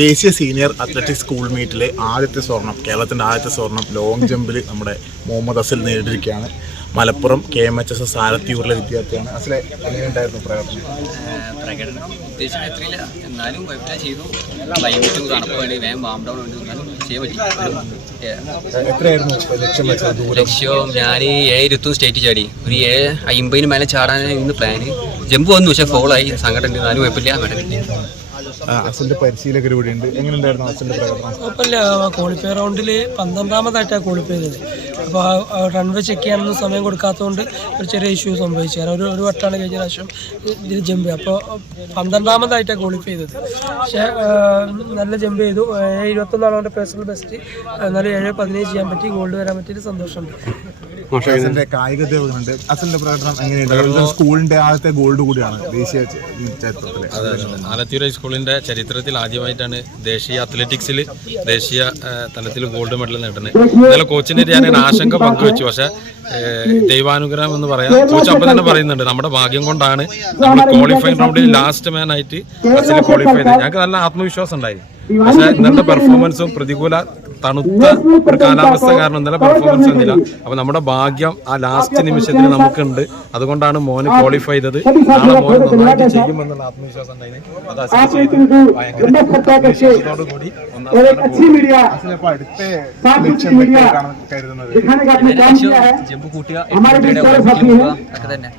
ദേശീയ senior athletics school മീറ്റിലെ ആദ്യത്തെ സ്വർണം കേരളത്തിന്റെ ആദ്യത്തെ സ്വർണം ലോങ് ജമ്പിൽ നമ്മുടെ Muhammad Asal നേടിയിരിക്കുകയാണ്. Malappuram K M H S S ആലത്തിയൂരിലെ വിദ്യാർത്ഥിയാണ്. അസലെ എങ്ങനെയുണ്ടായിരുന്നു പ്രകടനം? പ്രകടനം ഉദ്ദേശിച്ച എത്രയില്ല എന്നാലും കുഴപ്പമില്ല ചെയ്തു. ക്ലൈമറ്റും തണുപ്പ് വേണ്ടി വേഗം വാം ഡൗൺ വേണ്ടി എന്നാലും ചെയ്യാൻ പറ്റി. എത്രയായിരുന്നു ലക്ഷ്യം വെച്ചത്? ലക്ഷ്യം ഞാൻ ഏഴ് സ്റ്റേറ്റ് ചാടി. ഒരു ഏഴ് അമ്പതിന് മേലെ ചാടാനായിരുന്നു പ്ലാന് ജമ്പ് വന്നു പക്ഷേ ഫോളായി സങ്കടം ഉണ്ട് എന്നാലും കുഴപ്പമില്ല. മെഡൽ ആ, അസലിന്റെ പരിശീലകർ ഇവിടെ ഉണ്ട് എങ്ങനെയുണ്ടായിരുന്നു അസലിന്റെ പ്രകടനം? കുഴപ്പമില്ല. ക്വാളിഫൈ റൗണ്ടിൽ പന്ത്രണ്ടാമതായിട്ടാണ് ക്വാളിഫൈ ചെയ്തത്. അപ്പോൾ റൺവേ ചെക്ക് ചെയ്യാനൊന്നും സമയം കൊടുക്കാത്തതുകൊണ്ട് ഒരു ചെറിയ ഇഷ്യൂ സംഭവിച്ചു. കാരണം ഒരു ഒരു വട്ടമാണ് കഴിഞ്ഞ പ്രാവശ്യം ഇതിൽ ജമ്പ് അപ്പോൾ പന്ത്രണ്ടാമതായിട്ടാണ് ക്വാളിഫൈ ചെയ്തത്. പക്ഷേ നല്ല ജമ്പ് ചെയ്തു. ഏഴ് പേഴ്സണൽ ബെസ്റ്റ് എന്നാലും ഏഴ് പതിനേഴ് ചെയ്യാൻ പറ്റി. ഗോൾഡ് വരാൻ പറ്റിയിട്ട് സന്തോഷമുണ്ട്. അസലിന്റെ കായിക ദേവനുണ്ട് അസലിന്റെ പ്രകടനം എങ്ങനെയുണ്ട്? സ്കൂളിന്റെ ആദ്യത്തെ ഗോൾഡ് കൂടിയാണ് ദേശീയ ചരിത്രത്തിലെ. ആലത്തൂർ ഹൈസ്കൂളിന്റെ ചരിത്രത്തിൽ ആദ്യമായിട്ടാണ് ദേശീയ അത്ലറ്റിക്സിൽ ദേശീയ തലത്തിൽ ഗോൾഡ് മെഡൽ നേടുന്നത്. ഇന്നലെ കോച്ചിന്റെ ഞാൻ ആശങ്ക പങ്കുവെച്ചു. പക്ഷെ ദൈവാനുഗ്രഹം എന്ന് പറയാം. കോച്ച് അപ്പം തന്നെ പറയുന്നുണ്ട് നമ്മുടെ ഭാഗ്യം കൊണ്ടാണ് നമ്മൾ ക്വാളിഫൈ റൗണ്ടിൽ ലാസ്റ്റ് മാൻ ആയിട്ട് ബസ്സിൽ ക്വാളിഫൈ ചെയ്തത്. ഞങ്ങൾക്ക് നല്ല ആത്മവിശ്വാസം ഉണ്ടായി. പക്ഷെ ഇന്നത്തെ പെർഫോമൻസും പ്രതികൂല തണുത്ത ഒരു കാലാവസ്ഥ കാരണം ഇന്നലെ പെർഫോമൻസ് വന്നില്ല. അപ്പൊ നമ്മുടെ ഭാഗ്യം ആ ലാസ്റ്റ് നിമിഷത്തിൽ നമുക്കുണ്ട്. അതുകൊണ്ടാണ് മോന് ക്വാളിഫൈ ചെയ്തത്. നാളെ മോൻ നന്നായിട്ട് ചെയ്യുമെന്നുള്ള ആത്മവിശ്വാസം ഉണ്ടായിരുന്നു അത് ഭയങ്കര കൂടി ഒന്നാം ജമ്പ് കൂട്ടുക തന്നെ.